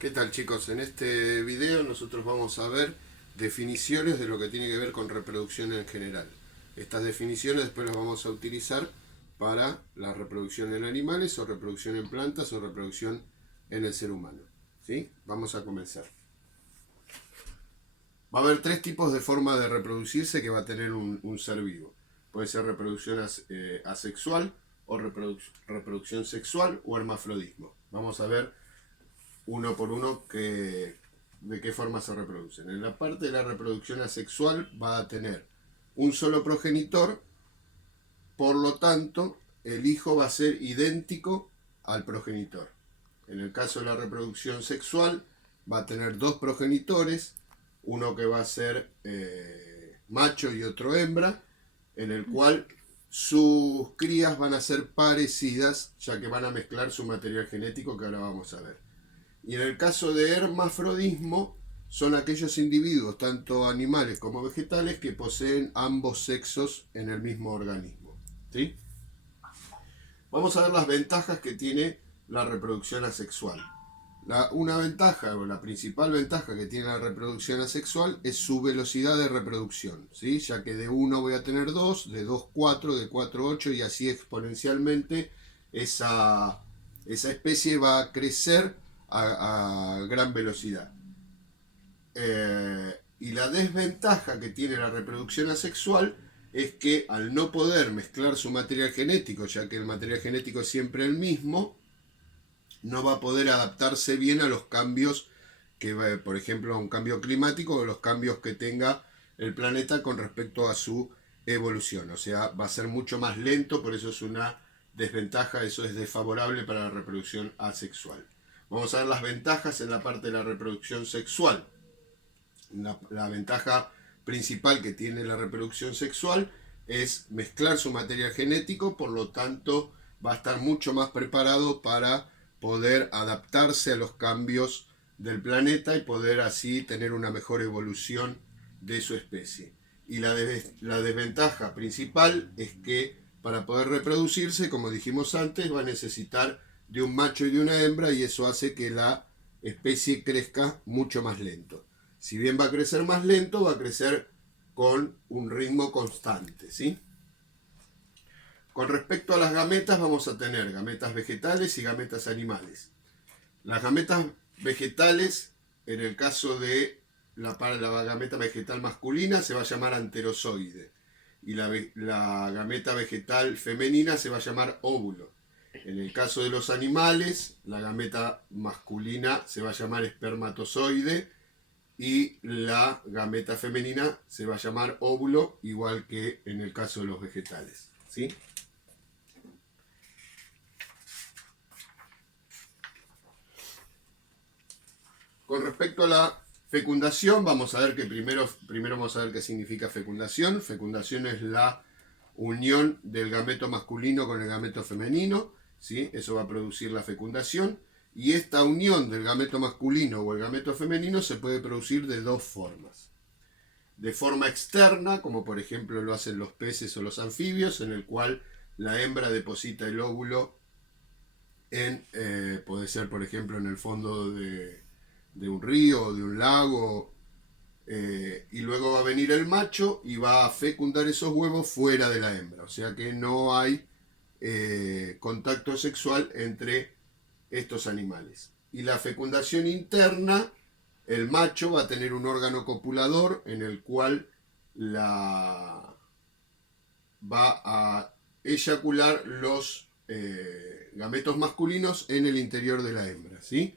¿Qué tal, chicos? En este video nosotros vamos a ver definiciones de lo que tiene que ver con reproducción en general. Estas definiciones después las vamos a utilizar para la reproducción en animales o reproducción en plantas o reproducción en el ser humano. ¿Sí? Vamos a comenzar. Va a haber tres tipos de forma de reproducirse que va a tener un ser vivo. Puede ser reproducción asexual o reproducción sexual o hermafrodismo. Vamos a ver uno por uno de qué forma se reproducen. En la parte de la reproducción asexual va a tener un solo progenitor, por lo tanto el hijo va a ser idéntico al progenitor. En el caso de la reproducción sexual va a tener dos progenitores, uno que va a ser macho y otro hembra, en el cual sus crías van a ser parecidas, ya que van a mezclar su material genético, que ahora vamos a ver. Y en el caso de hermafrodismo, son aquellos individuos, tanto animales como vegetales, que poseen ambos sexos en el mismo organismo. ¿Sí? Vamos a ver las ventajas que tiene la reproducción asexual. Una ventaja, o la principal ventaja que tiene la reproducción asexual es su velocidad de reproducción, ¿sí? Ya que de 1 voy a tener 2, de 2 4, de 4 8 y así exponencialmente esa especie va a crecer a gran velocidad. Y la desventaja que tiene la reproducción asexual es que al no poder mezclar su material genético, ya que el material genético es siempre el mismo, no va a poder adaptarse bien a los cambios que, por ejemplo, a un cambio climático o los cambios que tenga el planeta con respecto a su evolución. O sea, va a ser mucho más lento, por eso es una desventaja, eso es desfavorable para la reproducción asexual. Vamos a ver las ventajas en la parte de la reproducción sexual. La ventaja principal que tiene la reproducción sexual es mezclar su material genético, por lo tanto va a estar mucho más preparado para poder adaptarse a los cambios del planeta y poder así tener una mejor evolución de su especie. Y la desventaja principal es que para poder reproducirse, como dijimos antes, va a necesitar de un macho y de una hembra, y eso hace que la especie crezca mucho más lento. Si bien va a crecer más lento, va a crecer con un ritmo constante, ¿sí? Con respecto a las gametas, vamos a tener gametas vegetales y gametas animales. Las gametas vegetales, en el caso de la gameta vegetal masculina, se va a llamar anterozoide. Y la gameta vegetal femenina se va a llamar óvulo. En el caso de los animales, la gameta masculina se va a llamar espermatozoide y la gameta femenina se va a llamar óvulo, igual que en el caso de los vegetales, ¿sí? Con respecto a la fecundación, vamos a ver que primero vamos a ver qué significa fecundación. Fecundación es la unión del gameto masculino con el gameto femenino, ¿sí? Eso va a producir la fecundación. Y esta unión del gameto masculino o el gameto femenino se puede producir de dos formas. De forma externa, como por ejemplo lo hacen los peces o los anfibios, en el cual la hembra deposita el óvulo puede ser por ejemplo en el fondo de un río o de un lago, y luego va a venir el macho y va a fecundar esos huevos fuera de la hembra. O sea que no hay contacto sexual entre estos animales. Y la fecundación interna, el macho va a tener un órgano copulador en el cual va a eyacular los gametos masculinos en el interior de la hembra, ¿sí?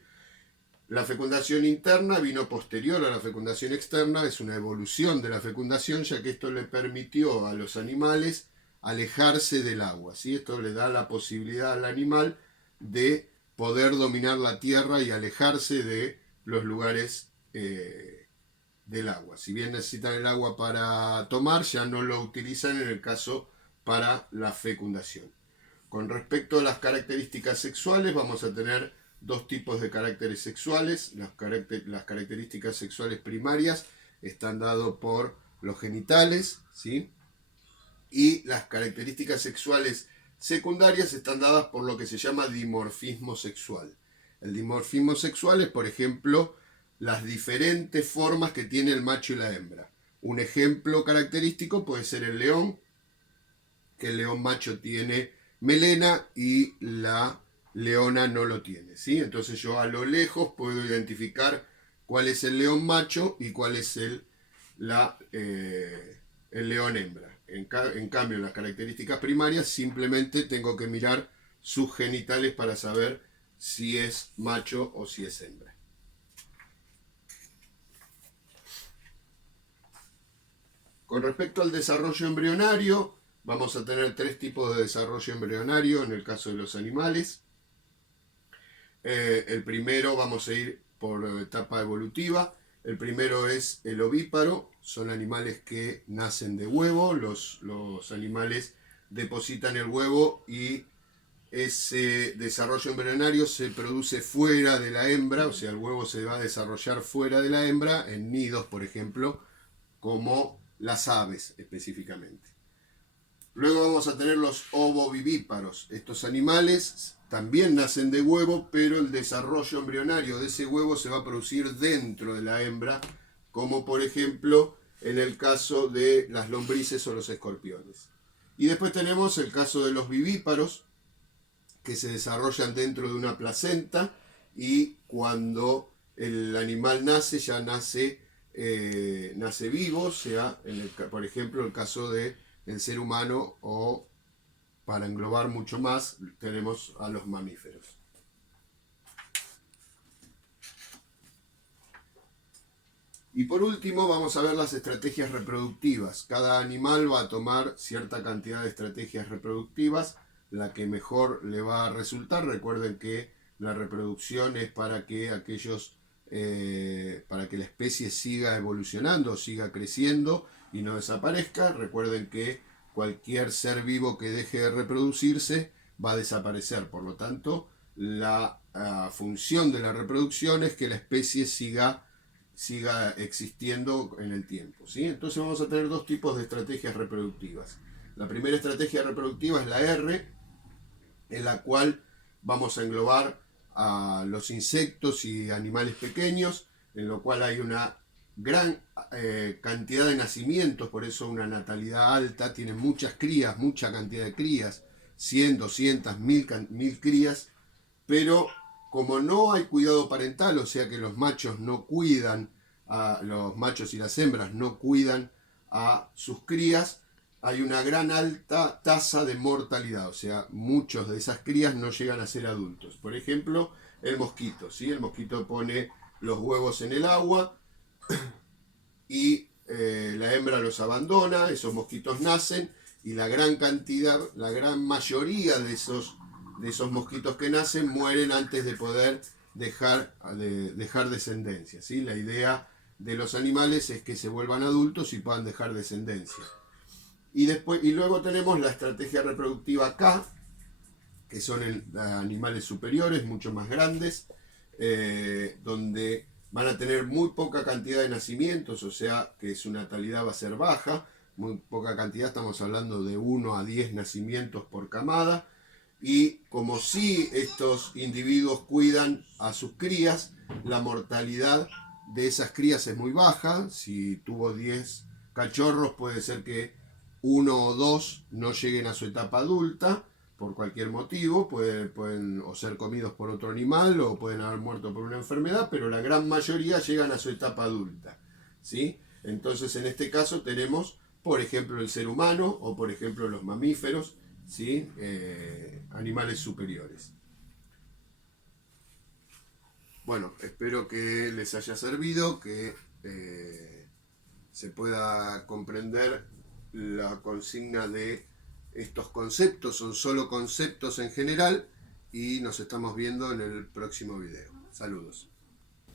La fecundación interna vino posterior a la fecundación externa, es una evolución de la fecundación, ya que esto le permitió a los animales alejarse del agua, ¿sí? Esto le da la posibilidad al animal de poder dominar la tierra y alejarse de los lugares del agua. Si bien necesitan el agua para tomar, ya no lo utilizan en el caso para la fecundación. Con respecto a las características sexuales, vamos a tener dos tipos de caracteres sexuales. Las características sexuales primarias están dadas por los genitales, ¿sí? Y las características sexuales secundarias están dadas por lo que se llama dimorfismo sexual. El dimorfismo sexual es, por ejemplo, las diferentes formas que tiene el macho y la hembra. Un ejemplo característico puede ser el león, que el león macho tiene melena y la leona no lo tiene, ¿sí? Entonces yo a lo lejos puedo identificar cuál es el león macho y cuál es el león hembra. En cambio, en las características primarias simplemente tengo que mirar sus genitales para saber si es macho o si es hembra. Con respecto al desarrollo embrionario, vamos a tener 3 tipos de desarrollo embrionario en el caso de los animales. El primero, vamos a ir por etapa evolutiva. El primero es el ovíparo, son animales que nacen de huevo. Los animales depositan el huevo y ese desarrollo embrionario se produce fuera de la hembra, o sea, el huevo se va a desarrollar fuera de la hembra, en nidos, por ejemplo, como las aves específicamente. Luego vamos a tener los ovovivíparos. Estos animales también nacen de huevo, pero el desarrollo embrionario de ese huevo se va a producir dentro de la hembra, como por ejemplo en el caso de las lombrices o los escorpiones. Y después tenemos el caso de los vivíparos, que se desarrollan dentro de una placenta y cuando el animal nace, ya nace vivo, sea por ejemplo el caso de el ser humano, o para englobar mucho más tenemos a los mamíferos. Y por último vamos a ver las estrategias reproductivas. Cada animal va a tomar cierta cantidad de estrategias reproductivas, la que mejor le va a resultar. Recuerden que la reproducción es para que para que la especie siga evolucionando, siga creciendo y no desaparezca. Recuerden que cualquier ser vivo que deje de reproducirse va a desaparecer. Por lo tanto, la función de la reproducción es que la especie siga existiendo en el tiempo, ¿sí? Entonces vamos a tener 2 tipos de estrategias reproductivas. La primera estrategia reproductiva es la R, en la cual vamos a englobar a los insectos y animales pequeños, en lo cual hay una gran cantidad de nacimientos, por eso una natalidad alta, tiene muchas crías, mucha cantidad de crías, 100, 200, 1000 crías, pero como no hay cuidado parental, o sea que los machos no cuidan, los machos y las hembras no cuidan a sus crías, hay una gran alta tasa de mortalidad, o sea, muchos de esas crías no llegan a ser adultos. Por ejemplo, el mosquito, ¿sí? El mosquito pone los huevos en el agua y la hembra los abandona, esos mosquitos nacen y la gran mayoría de esos mosquitos que nacen mueren antes de poder dejar descendencia, ¿sí? La idea de los animales es que se vuelvan adultos y puedan dejar descendencia. Y luego tenemos la estrategia reproductiva K, que son animales superiores, mucho más grandes, donde van a tener muy poca cantidad de nacimientos, o sea que su natalidad va a ser baja, muy poca cantidad, estamos hablando de 1 a 10 nacimientos por camada, y como si estos individuos cuidan a sus crías, la mortalidad de esas crías es muy baja. Si tuvo 10 cachorros, puede ser que 1 o 2 no lleguen a su etapa adulta por cualquier motivo, pueden o ser comidos por otro animal o pueden haber muerto por una enfermedad, pero la gran mayoría llegan a su etapa adulta, ¿sí? Entonces en este caso tenemos, por ejemplo, el ser humano o por ejemplo los mamíferos, ¿sí? Animales superiores. Bueno, espero que les haya servido, que se pueda comprender la consigna de estos conceptos. Son solo conceptos en general y nos estamos viendo en el próximo video. Saludos.